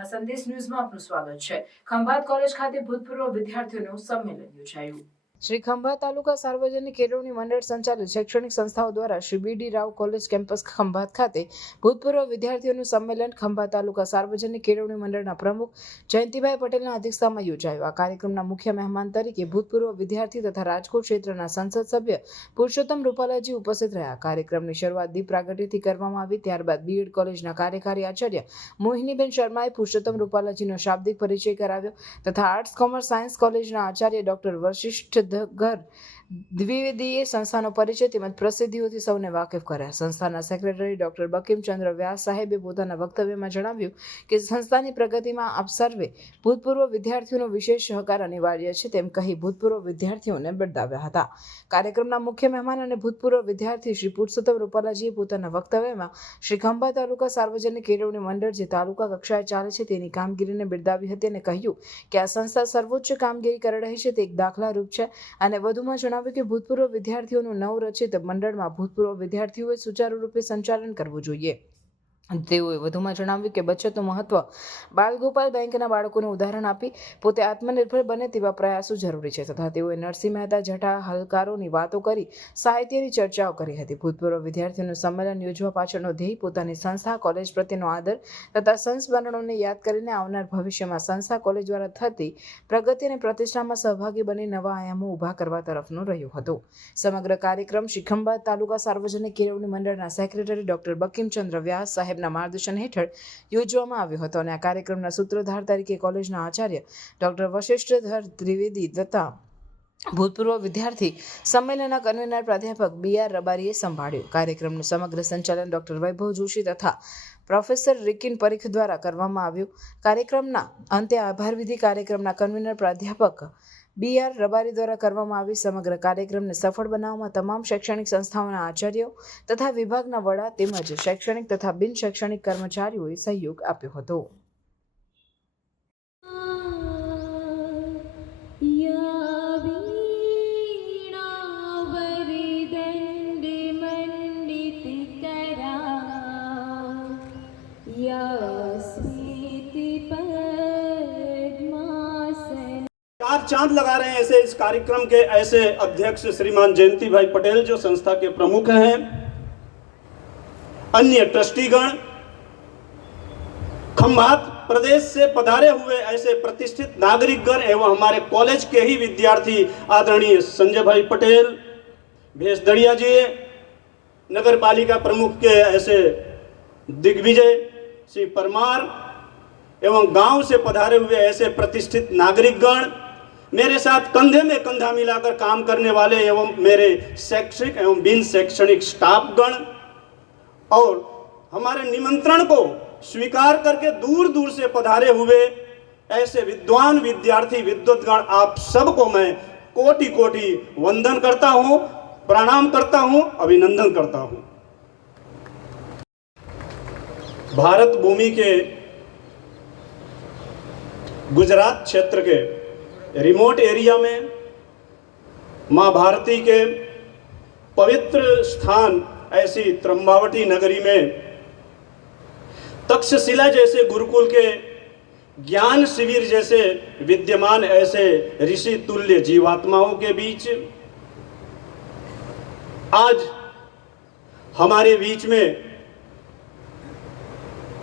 ગુજરાતના સંદેશ ન્યૂઝમાં આપનું સ્વાગત છે। ખંભાત કોલેજ ખાતે ભૂતપૂર્વ વિદ્યાર્થીઓનું સંમેલન યોજાયું। શ્રી ખંભાત તાલુકા સાર્વજનિક કેળવણી મંડળ સંચાલિત શૈક્ષણિક સંસ્થાઓ દ્વારા શ્રી બી.ડી. રાવ કોલેજ કેમ્પસ ખંભાત ખાતે ભૂતપૂર્વ વિદ્યાર્થીઓનું સંમેલન ખંભાત તાલુકા સાર્વજનિક કેળવણી મંડળના પ્રમુખ જયંતિભાઈ પટેલના અધ્યક્ષતામાં યોજાયું। આ કાર્યક્રમના મુખ્ય મહેમાન તરીકે ભૂતપૂર્વ વિદ્યાર્થી તથા રાજકોટ ક્ષેત્રના સંસદ સભ્ય પુરુષોત્તમ રૂપાલાજી ઉપસ્થિત રહ્યા। કાર્યક્રમની શરૂઆત દીપ પ્રાગટ્યથી કરવામાં આવી। ત્યારબાદ બીએડ કોલેજના કાર્યકારી આચાર્ય મોહિનીબેન શર્માએ પુરુષોત્તમ રૂપાલાજીનો શાબ્દિક પરિચય કરાવ્યો તથા આર્ટ્સ કોમર્સ સાયન્સ કોલેજના આચાર્ય ડોક્ટર વશિષ્ઠ ઘર દ્વિવેદીએ સંસ્થાનો પરિચય તેમજ પ્રસિદ્ધિઓથી સૌને વાકેફ કર્યા। સંસ્થાના સેક્રેટરી ડોક્ટર બકીમચંદ્ર વ્યાસ સાહેબે પોતાના વક્તવ્યમાં જણાવ્યું કે સંસ્થાની પ્રગતિમાં આપ સર્વે ભૂતપૂર્વ વિદ્યાર્થીઓનો વિશેષ સહકાર અનિવાર્ય છે તેમ કહી ભૂતપૂર્વ વિદ્યાર્થીઓને બિરદાવ્યા હતા। કાર્યક્રમના મુખ્ય મહેમાન અને ભૂતપૂર્વ વિદ્યાર્થી શ્રી પુરુષોત્તમ રૂપાલાજીએ પોતાના વક્તવ્યમાં શ્રી ખંભાત તાલુકા સાર્વજનિક કેળવણી મંડળ જે તાલુકા કક્ષાએ ચાલે છે તેની કામગીરીને બિરદાવી હતી અને કહ્યું કે આ સંસ્થા સર્વોચ્ચ કામગીરી કરી રહી છે તે એક દાખલારૂપ છે અને વધુમાં જણાવ્યું કે ભૂતપૂર્વ વિદ્યાર્થીઓનું નવરચિત મંડળમાં ભૂતપૂર્વ વિદ્યાર્થીઓએ સુચારુ રૂપે સંચાલન કરવું જોઈએ। તેઓએ વધુમાં જણાવ્યું કે બચતનું મહત્વ બાલગોપાલ બેંકના બાળકોને ઉદાહરણ આપી પોતે આત્મનિર્ભર બને તેવા પ્રયાસો જરૂરી છે તથા તેઓએ નરસિંહ મહેતા જટા હલકારોની વાતો કરી સાહિત્યની ચર્ચાઓ કરી હતી। ભૂતપૂર્વ વિદ્યાર્થીઓનું સંમેલન યોજવા પાછળનો ધ્યેય પોતાની સંસ્થા કોલેજ પ્રત્યેનો આદર તથા સંસ્મરણોને યાદ કરીને આવનાર ભવિષ્યમાં સંસ્થા કોલેજ દ્વારા થતી પ્રગતિ અને પ્રતિષ્ઠામાં સહભાગી બની નવા આયામો ઊભા કરવા તરફનો રહ્યો હતો। સમગ્ર કાર્યક્રમ શ્રી ખંભાત તાલુકા સાર્વજનિક કેળવણી મંડળના સેક્રેટરી ડોક્ટર બકીમચંદ્ર વ્યાસ સાહેબ માર્ગદર્શન હેઠળ યોજવામાં આવ્યો હતો અને આ કાર્યક્રમના સૂત્રધાર તરીકે કોલેજના આચાર્ય ડોક્ટર વશિષ્ઠધર ત્રિવેદી તથા ભૂતપૂર્વ વિદ્યાર્થી સંમેલનના કન્વીનર પ્રાધ્યાપક બી.આર. રબારીએ સંભાળ્યું। કાર્યક્રમનું સમગ્ર સંચાલન ડોક્ટર વૈભવ જોશી તથા પ્રોફેસર રિકિન પરીખ દ્વારા કરવામાં આવ્યું। કાર્યક્રમના અંતે આભાર વિધિ કાર્યક્રમના કન્વીનર પ્રાધ્યાપક બી.આર. રબારી દ્વારા કરવામાં આવી। સમગ્ર કાર્યક્રમને સફળ બનાવવામાં તમામ શૈક્ષણિક સંસ્થાઓના આચાર્યો તથા વિભાગના વડા તેમજ શૈક્ષણિક તથા બિન શૈક્ષણિક કર્મચારીઓએ સહયોગ આપ્યો હતો। चार चांद लगा रहे हैं ऐसे इस कार्यक्रम के ऐसे अध्यक्ष श्रीमान जयंती भाई पटेल जो संस्था के प्रमुख हैं, अन्य ट्रस्टीगण, खंभात प्रदेश से पधारे हुए ऐसे प्रतिष्ठित नागरिकगण एवं हमारे कॉलेज के ही विद्यार्थी आदरणीय संजय भाई पटेल, भेषदड़िया जी, नगर पालिका प्रमुख के ऐसे दिग्विजय श्री परमार एवं गांव से पधारे हुए ऐसे प्रतिष्ठित नागरिकगण, मेरे साथ कंधे में कंधा मिलाकर काम करने वाले एवं मेरे शैक्षिक एवं बिन शैक्षणिक स्टाफगण और हमारे निमंत्रण को स्वीकार करके दूर दूर से पधारे हुए ऐसे विद्वान विद्यार्थी विद्वतगण, आप सबको मैं कोटि कोटि वंदन करता हूं, प्रणाम करता हूं, अभिनंदन करता हूं। भारत भूमि के गुजरात क्षेत्र के रिमोट एरिया में माँ भारती के पवित्र स्थान ऐसी त्रंबावटी नगरी में तक्षशिला जैसे गुरुकुल के ज्ञान शिविर जैसे विद्यमान ऐसे ऋषि तुल्य जीवात्माओं के बीच आज हमारे बीच में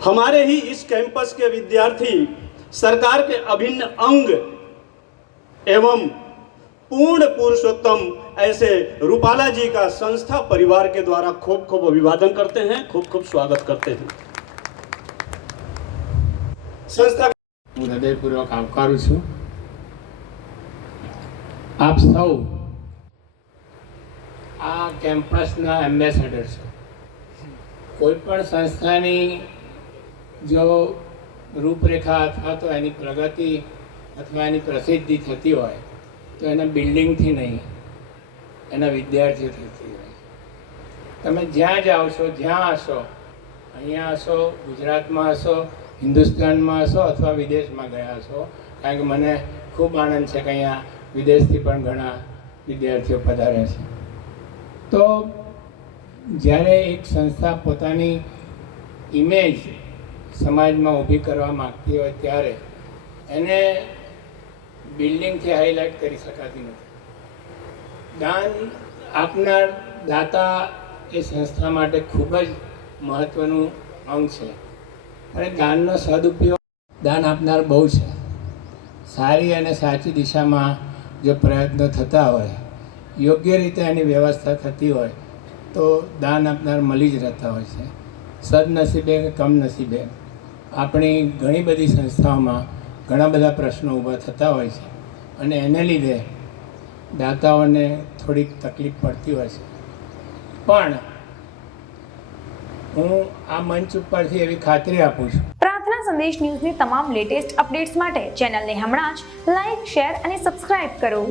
हमारे ही इस कैंपस के विद्यार्थी सरकार के अभिन्न अंग एवं पूर्ण पुरुषोत्तम ऐसे रूपाला जी का संस्था परिवार के द्वारा खूब खूब अभिवादन करते हैं, खूब खूब स्वागत करते हैं। संस्था हृदयपूर्वक आवकारू छूं। आप सौ आ केम्पसना एम्बेसेडर छो। कोईपण संस्थानी जो रूपरेखा अथवा तो एनी प्रगति अथवा एनी प्रसिद्धि थती होय तो एना बिल्डिंग थी नहीं, एना विद्यार्थी थती होय। तमे ज्यां जाओ छो, ज्यां हशो, अहींया हशो, गुजरात में हशो, हिंदुस्तान में हशो अथवा विदेश में गया हशो, कारण के मने खूब आनंद है कि अहींया विदेशथी पण घणा विद्यार्थीओ पधारे छे। तो જ્યારે એક સંસ્થા પોતાની ઇમેજ સમાજમાં ઊભી કરવા માગતી હોય ત્યારે એને બિલ્ડિંગથી હાઇલાઇટ કરી શકાતી નથી. દાન આપનાર દાતા એ સંસ્થા માટે ખૂબ જ મહત્ત્વનું અંગ છે અને દાનનો સદુપયોગ દાન આપનાર બહુ છે. સારી અને સાચી દિશામાં જો પ્રયત્નો થતા હોય, યોગ્ય રીતે એની વ્યવસ્થા થતી હોય તો દાન આપનાર મળી જ રહેતા હોય છે. સદનસીબે કે કમનસીબે આપણી ઘણી બધી સંસ્થાઓમાં ઘણા બધા પ્રશ્નો ઊભા થતા હોય છે અને એને લીધે દાતાઓને થોડીક તકલીફ પડતી હોય છે. પણ હું આ મંચ ઉપરથી એવી ખાતરી આપું છું. પ્રાર્થના સંદેશ ન્યૂઝની તમામ લેટેસ્ટ અપડેટ્સ માટે ચેનલને હમણાં જ લાઈક, શેર અને સબસ્ક્રાઇબ કરો.